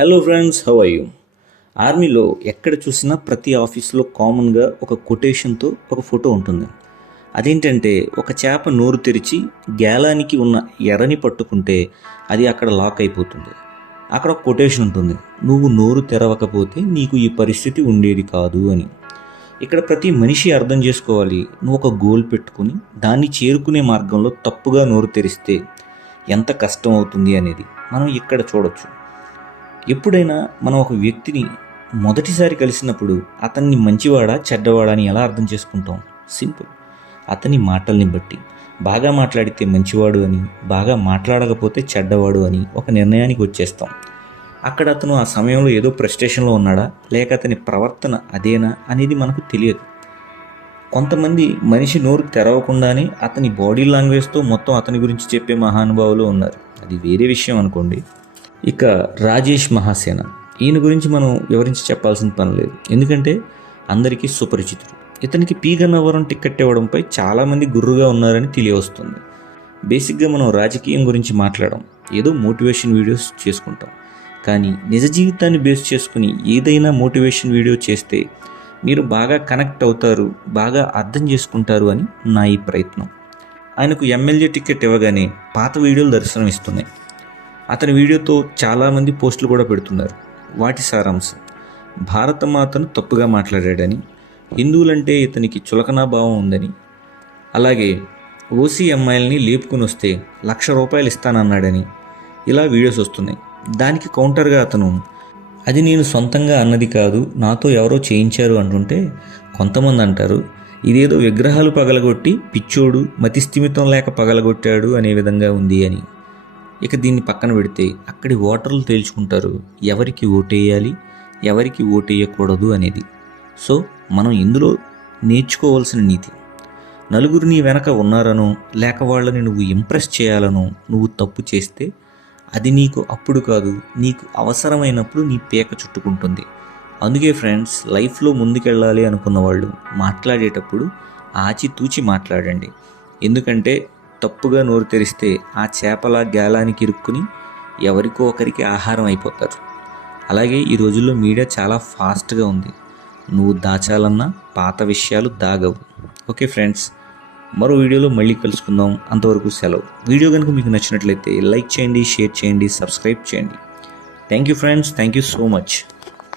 Hello friends how are you ఆర్మీలో ఎక్కడ చూసినా ప్రతి ఆఫీస్లో కామన్గా ఒక కొటేషన్తో ఒక ఫోటో ఉంటుంది. అదేంటంటే ఒక చేప నోరు తెరిచి గేలానికి ఉన్న ఎర్రని పట్టుకుంటే అది అక్కడ లాక్ అయిపోతుంది. అక్కడ ఒక కొటేషన్ ఉంటుంది. నువ్వు నోరు తెరవకపోతే నీకు ఈ పరిస్థితి ఉండేది కాదు అని. ఇక్కడ ప్రతి మనిషి అర్థం చేసుకోవాలి. నువ్వు ఒక గోల్ పెట్టుకుని దాన్ని చేరుకునే మార్గంలో తప్పుగా నోరు తెరిస్తే ఎంత కష్టం అవుతుంది అనేది మనం ఇక్కడ చూడొచ్చు. ఎప్పుడైనా మనం ఒక వ్యక్తిని మొదటిసారి కలిసినప్పుడు అతన్ని మంచివాడా చెడ్డవాడా అని ఎలా అర్థం చేసుకుంటాం? సింపుల్. అతని మాటల్ని బట్టి. బాగా మాట్లాడితే మంచివాడు అని బాగా మాట్లాడకపోతే చెడ్డవాడు అని ఒక నిర్ణయానికి వచ్చేస్తాం. అక్కడ అతను ఆ సమయంలో ఏదో ప్రెస్టేషన్లో ఉన్నాడా? లేక అతని ప్రవర్తన అదేనా అనేది మనకు తెలియదు. కొంతమంది మనిషి నోరు తెరవకుండానే అతని బాడీ లాంగ్వేజ్తో మొత్తం అతని గురించి చెప్పే మహానుభావులు ఉన్నారు. అది వేరే విషయం అనుకోండి. ఇక రాజేష్ మహాసేన. ఈయన గురించి మనం వివరించి చెప్పాల్సిన పని లేదు. ఎందుకంటే అందరికీ సుపరిచితుడు. ఇతనికి పీ గన్నవరం ఇవ్వడంపై చాలామంది గుర్రుగా ఉన్నారని తెలియవస్తుంది. బేసిక్గా మనం రాజకీయం గురించి మాట్లాడడం ఏదో మోటివేషన్ వీడియోస్ చేసుకుంటాం. కానీ నిజ జీవితాన్ని బేస్ చేసుకుని ఏదైనా మోటివేషన్ వీడియో చేస్తే మీరు బాగా కనెక్ట్ అవుతారు బాగా అర్థం చేసుకుంటారు అని నా ఈ ప్రయత్నం. ఆయనకు ఎమ్మెల్యే టికెట్ ఇవ్వగానే పాత వీడియోలు దర్శనం ఇస్తున్నాయి అతని వీడియోతో చాలామంది పోస్టులు కూడా పెడుతున్నారు. వాటి సారాంశం భారతమాతను తప్పుగా మాట్లాడాడని హిందువులంటే ఇతనికి చులకనా భావం ఉందని అలాగే ఓసీ అమ్మాయిల్ని లేపుకుని వస్తే లక్ష రూపాయలు ఇస్తానన్నాడని ఇలా వీడియోస్ వస్తున్నాయి. దానికి కౌంటర్గా అతను అది నేను సొంతంగా అన్నది కాదు నాతో ఎవరో చేయించారు అంటుంటే కొంతమంది అంటారు ఇదేదో విగ్రహాలు పగలగొట్టి పిచ్చోడు మతిస్థిమితం లేక పగలగొట్టాడు అనే విధంగా ఉంది అని. ఇక దీన్ని పక్కన పెడితే అక్కడి ఓటర్లు తేల్చుకుంటారు ఎవరికి ఓటేయాలి ఎవరికి ఓటేయకూడదు అనేది. సో మనం ఇందులో నేర్చుకోవాల్సిన నీతి. నలుగురు నీ వెనక ఉన్నారనో లేక వాళ్ళని నువ్వు ఇంప్రెస్ చేయాలనో నువ్వు తప్పు చేస్తే అది నీకు అప్పుడు కాదు నీకు అవసరమైనప్పుడు నీ పేక చుట్టుకుంటుంది. అందుకే ఫ్రెండ్స్ లైఫ్లో ముందుకెళ్ళాలి అనుకున్న వాళ్ళు మాట్లాడేటప్పుడు ఆచితూచి మాట్లాడండి. ఎందుకంటే తప్పుగా నోరు తెరిస్తే ఆ చేపల గాలానికి ఇరుక్కుని ఎవరికో ఒకరికి ఆహారం అయిపోతారు. అలాగే ఈ రోజుల్లో మీడియా చాలా ఫాస్ట్గా ఉంది. నువ్వు దాచాలన్నా పాత విషయాలు దాగవు. ఓకే ఫ్రెండ్స్ మరో వీడియోలో మళ్ళీ కలుసుకుందాం. అంతవరకు సెలవు. వీడియో కనుక మీకు నచ్చినట్లయితే లైక్ చేయండి షేర్ చేయండి సబ్స్క్రైబ్ చేయండి. Thank you friends thank you so much.